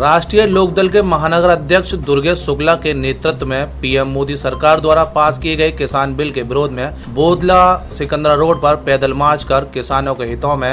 राष्ट्रीय लोकदल के महानगर अध्यक्ष दुर्गेश शुक्ला के नेतृत्व में पीएम मोदी सरकार द्वारा पास किए गए किसान बिल के विरोध में बोधला सिकंदरा रोड पर पैदल मार्च कर किसानों के हितों में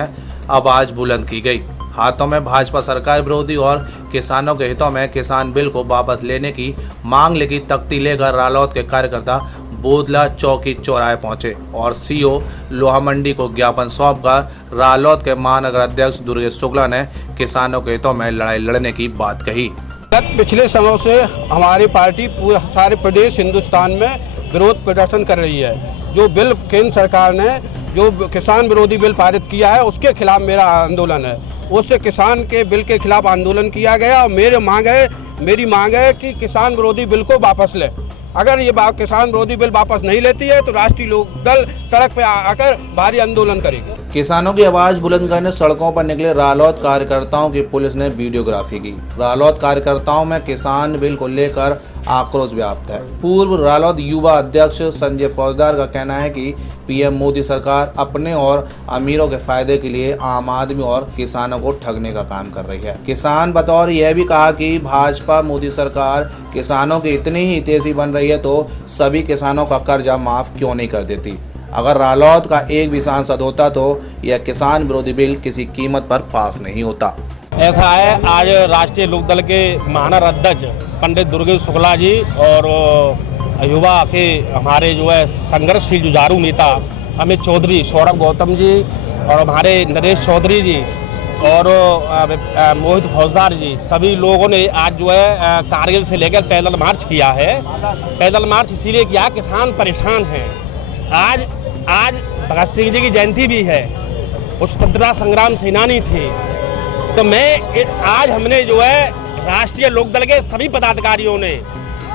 आवाज बुलंद की गई। हाथों में भाजपा सरकार विरोधी और किसानों के हितों में किसान बिल को वापस लेने की मांग लेकर तख्ती लेकर रालोद के कार्यकर्ता बोधला चौकी चौराहे पहुंचे और सीओ लोहा मंडी को ज्ञापन सौंपकर रालोद के महानगर अध्यक्ष दुर्गेश शुक्ला ने किसानों के हितों में लड़ाई लड़ने की बात कही। पिछले समय से हमारी पार्टी पूरे सारे प्रदेश हिंदुस्तान में विरोध प्रदर्शन कर रही है। जो बिल केंद्र सरकार ने जो किसान विरोधी बिल पारित किया है उसके खिलाफ मेरा आंदोलन है। उससे किसान के बिल के खिलाफ आंदोलन किया गया और मेरी मांग है कि किसान विरोधी बिल को वापस ले। अगर ये किसान विरोधी बिल वापस नहीं लेती है तो राष्ट्रीय लोकदल सड़क पर आकर भारी आंदोलन करेगी। किसानों की आवाज बुलंद करने सड़कों पर निकले रालोद कार्यकर्ताओं की पुलिस ने वीडियोग्राफी की। रालोद कार्यकर्ताओं में किसान बिल को लेकर आक्रोश व्याप्त है। पूर्व रालोद युवा अध्यक्ष संजय फौजदार का कहना है कि पीएम मोदी सरकार अपने और अमीरों के फायदे के लिए आम आदमी और किसानों को ठगने का काम कर रही है। किसान बतौर यह भी कहा कि भाजपा मोदी सरकार किसानों की इतनी ही हितैषी बन रही है तो सभी किसानों का कर्जा माफ क्यों नहीं कर देती। अगर रालोद का एक भी सांसद होता तो यह किसान विरोधी बिल किसी कीमत पर पास नहीं होता। ऐसा है, आज राष्ट्रीय लोकदल के महानगर अध्यक्ष पंडित दुर्गेश शुक्ला जी और युवा के हमारे जो है संघर्षशील जुझारू नेता अमित चौधरी, सौरभ गौतम जी और हमारे नरेश चौधरी जी और मोहित फौजदार जी, सभी लोगों ने आज जो है कारगिल से लेकर पैदल मार्च किया है। पैदल मार्च इसीलिए किया, किसान परेशान हैं। आज भगत सिंह जी की जयंती भी है, वो स्वतंत्रता संग्राम सेनानी थे। तो आज हमने जो है राष्ट्रीय लोकदल के सभी पदाधिकारियों ने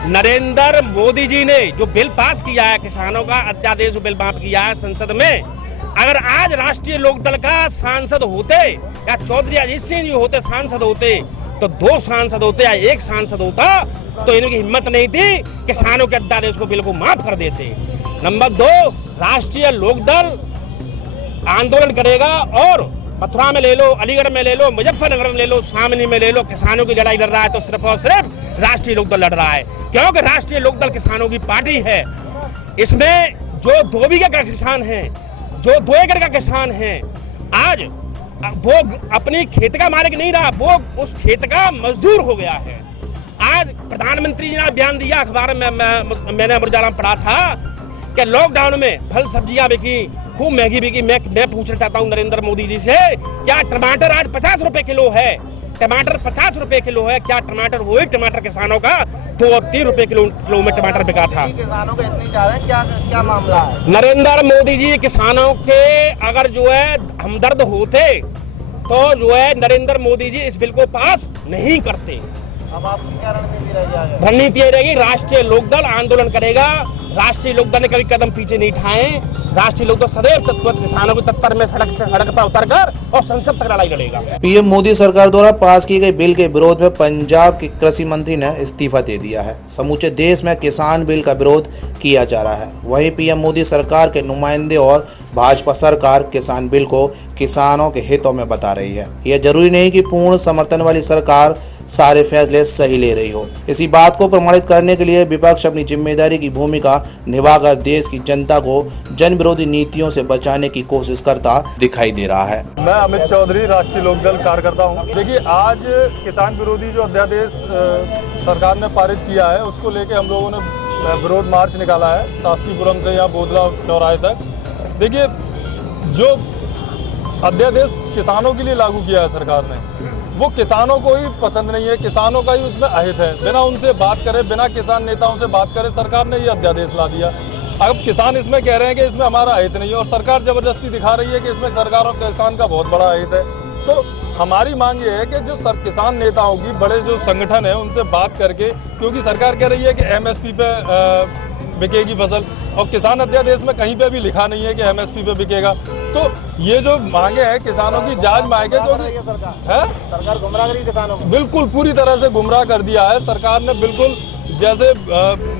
नरेंद्र मोदी जी ने जो बिल पास किया है, किसानों का अध्यादेश बिल पास किया है संसद में, अगर आज राष्ट्रीय लोकदल का सांसद होते या चौधरी अजीत सिंह जी होते सांसद होते तो 2 सांसद होते या 1 सांसद होता तो इनकी हिम्मत नहीं थी किसानों के अध्यादेश को बिल को माफ कर देते। नंबर 2, राष्ट्रीय लोकदल आंदोलन करेगा और मथुरा में ले लो, अलीगढ़ में ले लो, मुजफ्फरनगर में ले लो, सामनी में ले लो, किसानों की लड़ाई लड़ रहा है तो सिर्फ और सिर्फ राष्ट्रीय लोकदल लड़ रहा है, क्योंकि राष्ट्रीय लोकदल किसानों की पार्टी है। इसमें जो 2 बीघे का किसान है, जो 2 एकड़ का किसान है, आज वो अपनी खेत का मालिक नहीं रहा, वो उस खेत का मजदूर हो गया है। आज प्रधानमंत्री जी ने बयान दिया, अखबार में मैंने अमर उजाला में पढ़ा था कि लॉकडाउन में फल सब्जियां बिकी, खूब महंगी बिकी। मैं पूछना चाहता हूं नरेंद्र मोदी जी से, क्या टमाटर आज 50 रुपए किलो है? टमाटर 50 रुपए किलो है, क्या टमाटर वही टमाटर किसानों का 2 और 3 रुपए किलो में टमाटर बिका था? किसानों को इतनी चाह रहे हैं, क्या मामला है? नरेंद्र मोदी जी किसानों के अगर जो है हमदर्द होते तो जो है नरेंद्र मोदी जी इस बिल को पास नहीं करते। अब आपकी क्या रणनीति रहेगी? रणनीति यही रहेगी, राष्ट्रीय लोकदल आंदोलन करेगा। राष्ट्रीय लोकदल ने कभी कदम पीछे नहीं उठाए। राष्ट्रीय लोकदल सदैव तत्पर किसानों के तत्पर में सड़क पर उतरकर और संसद तक लड़ाई लड़ेगा। पीएम मोदी सरकार द्वारा पास की गई बिल के विरोध में पंजाब के कृषि मंत्री ने इस्तीफा दे दिया है। समूचे देश में किसान बिल का विरोध किया जा रहा है। वहीं पीएम मोदी सरकार के नुमाइंदे और भाजपा सरकार किसान बिल को किसानों के हितों में बता रही है। यह जरूरी नहीं कि पूर्ण समर्थन वाली सरकार सारे फैसले सही ले रही हो। इसी बात को प्रमाणित करने के लिए विपक्ष अपनी जिम्मेदारी की भूमिका निभाकर देश की जनता को जन विरोधी नीतियों से बचाने की कोशिश करता दिखाई दे रहा है। मैं अमित चौधरी, राष्ट्रीय लोकदल कार्यकर्ता हूं। देखिए, आज किसान विरोधी जो अध्यादेश सरकार ने पारित किया है उसको लेके हम लोगों ने विरोध मार्च निकाला है शास्त्रीपुरम से या बोधला चौराहे तक। देखिए, जो अध्यादेश किसानों के लिए लागू किया है सरकार ने, वो किसानों को ही पसंद नहीं है, किसानों का ही उसमें अहित है। बिना उनसे बात करे, बिना किसान नेताओं से बात करे सरकार ने ये अध्यादेश ला दिया। अब किसान इसमें कह रहे हैं कि इसमें हमारा अहित नहीं है और सरकार जबरदस्ती दिखा रही है कि इसमें सरकार और किसान का बहुत बड़ा अहित है। तो हमारी मांग ये है कि जो किसान नेताओं की बड़े जो संगठन है उनसे बात करके, क्योंकि सरकार कह रही है कि एमएसपी पे बिकेगी फसल और किसान अध्यादेश में कहीं पे भी लिखा नहीं है कि एमएसपी पे बिकेगा। तो ये जो मांगे हैं किसानों की जायज मांगे, जो सरकार गुमराह करी किसानों को, बिल्कुल पूरी तरह से गुमराह कर दिया है सरकार ने। बिल्कुल जैसे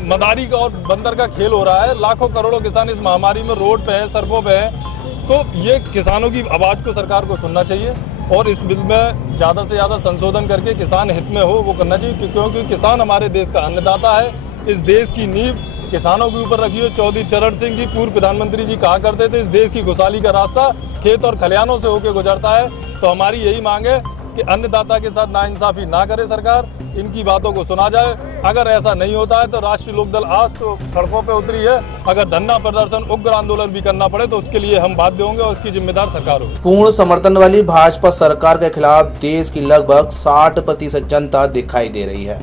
मदारी का और बंदर का खेल हो रहा है। लाखों करोड़ों किसान इस महामारी में रोड पे हैं, सड़कों पे हैं। तो ये किसानों की आवाज को सरकार को सुनना चाहिए। और इस बिल में ज़्यादा से ज़्यादा संशोधन करके किसान हित में हो वो करना चाहिए, क्योंकि किसान हमारे देश का अन्नदाता है। इस देश की नींव किसानों के ऊपर रखी है। चौधरी चरण सिंह जी पूर्व प्रधानमंत्री जी कहा करते थे, इस देश की खुशहाली का रास्ता खेत और खलिहानों से होकर गुजरता है। तो हमारी यही मांग है कि अन्नदाता के साथ नाइंसाफी ना करे सरकार, इनकी बातों को सुना जाए। अगर ऐसा नहीं होता है तो राष्ट्रीय लोकदल आज तो सड़कों पर उतरी है। अगर धरना प्रदर्शन, उग्र आंदोलन भी करना पड़े तो उसके लिए हम बाध्य होंगे और इसकी जिम्मेदार सरकार होगी। पूर्ण समर्थन वाली भाजपा सरकार के खिलाफ देश की लगभग 60% जनता दिखाई दे रही है।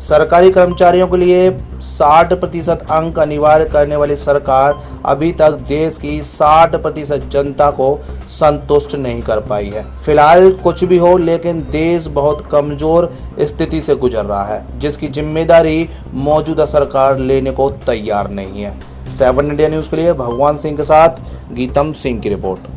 सरकारी कर्मचारियों के लिए 60% अंक अनिवार्य करने वाली सरकार अभी तक देश की 60% जनता को संतुष्ट नहीं कर पाई है। फिलहाल कुछ भी हो, लेकिन देश बहुत कमजोर स्थिति से गुजर रहा है, जिसकी जिम्मेदारी मौजूदा सरकार लेने को तैयार नहीं है। 7 इंडिया न्यूज के लिए भगवान सिंह के साथ गीतम सिंह की रिपोर्ट।